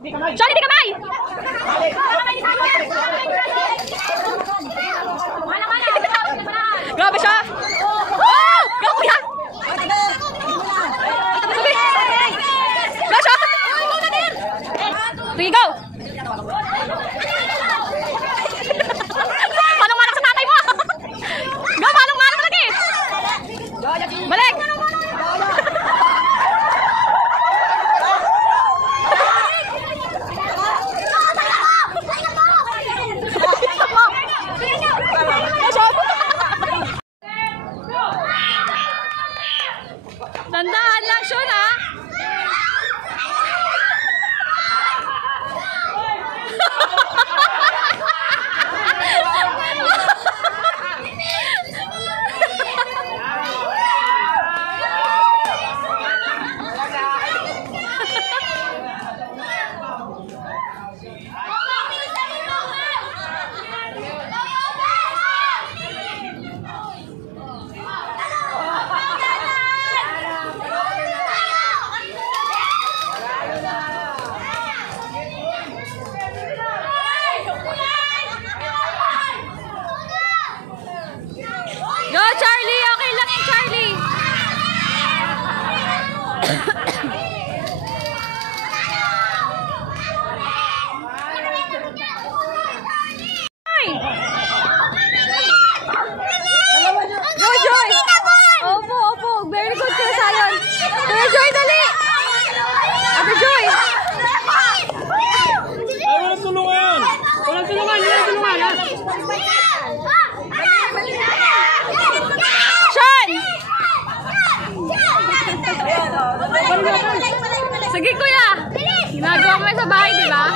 Johnny, di kamay! Grabe siya! Oh! Go, kuya! Go siya! Sige, go! Manong-manong sa tatay mo! Go, manong-manong lagi! Balik! Tandaan lang siya na. Go, Charlie! Okay lang yan, Charlie! Go, Joy! Opo, opo. Very good, Kuya Sayon. Kuya Joy, dali! Ate Joy! Walang tulungan! Walang tulungan! Walang tulungan! Sige, kuya. Ginagawa mo sa bahay, di ba?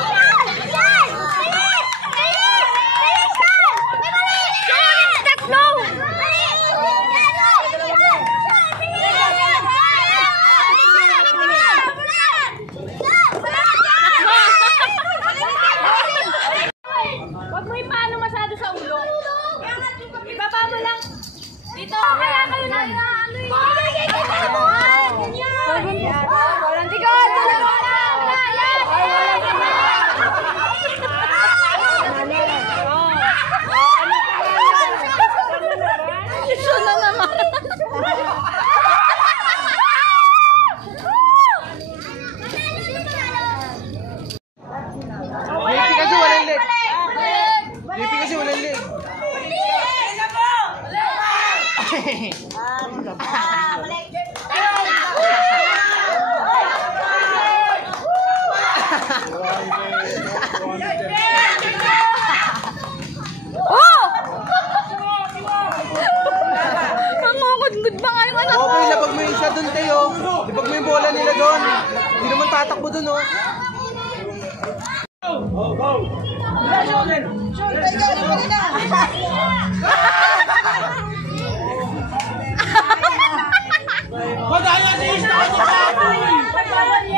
Huwag mo ipaano masyado sa ulo. Ibaba mo lang. Dito. Kaya kayo na ano yun. Walang tigas! Iso na naman. Lipi kasi walang leg. Lipi kasi walang leg. Oh! Nangungud-ngud ba nga yung anak mo? Okay, labag mo yung siya dun, Teo. Labag mo yung bola nila doon. Hindi naman tatakbo dun, oh. Magaya si Isla ko sa apoy!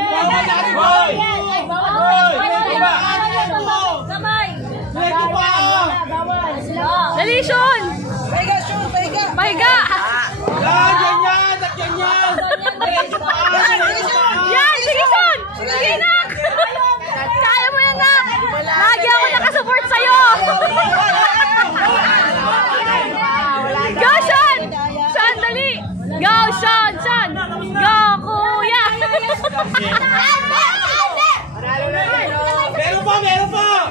Bawal na rin, boy! Dali, Sean! Pahiga! Yan yan! At yan yan! Yan! Sige, Sean! Sige na! Kaya mo yan na! Lagi ako nakasupport sa'yo! Go, Sean! Sean, dali! Go, Sean! Sean! Go, kuya! Meron pa! Meron pa!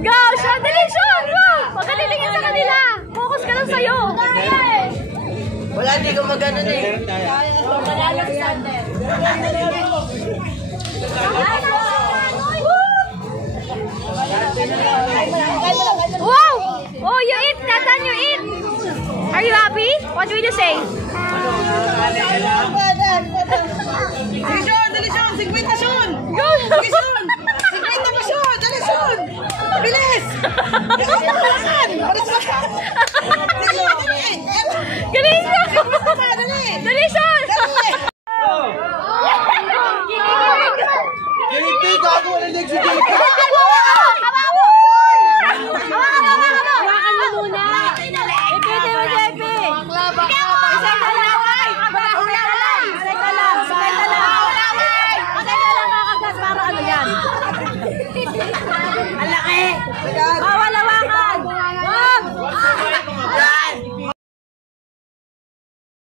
Go, Sean! Dali, Sean! Go! Huwag ka titingin sa kanila! Focus ka lang sa'yo! Wala, hindi ko magano na eh. Wow! Oh, you eat! Nathan, you eat! Are you happy? What will you say? Dalisyon! 50 Go! Dalisyon! 50 mo siya! Dalisyon! Bilis! Galing ka! Dali, Sean! JP, gago! Walang leg si JP! Hawakan mo muna! Ipiti mo, JP! Isa ka lang! Para ano yan? Agad.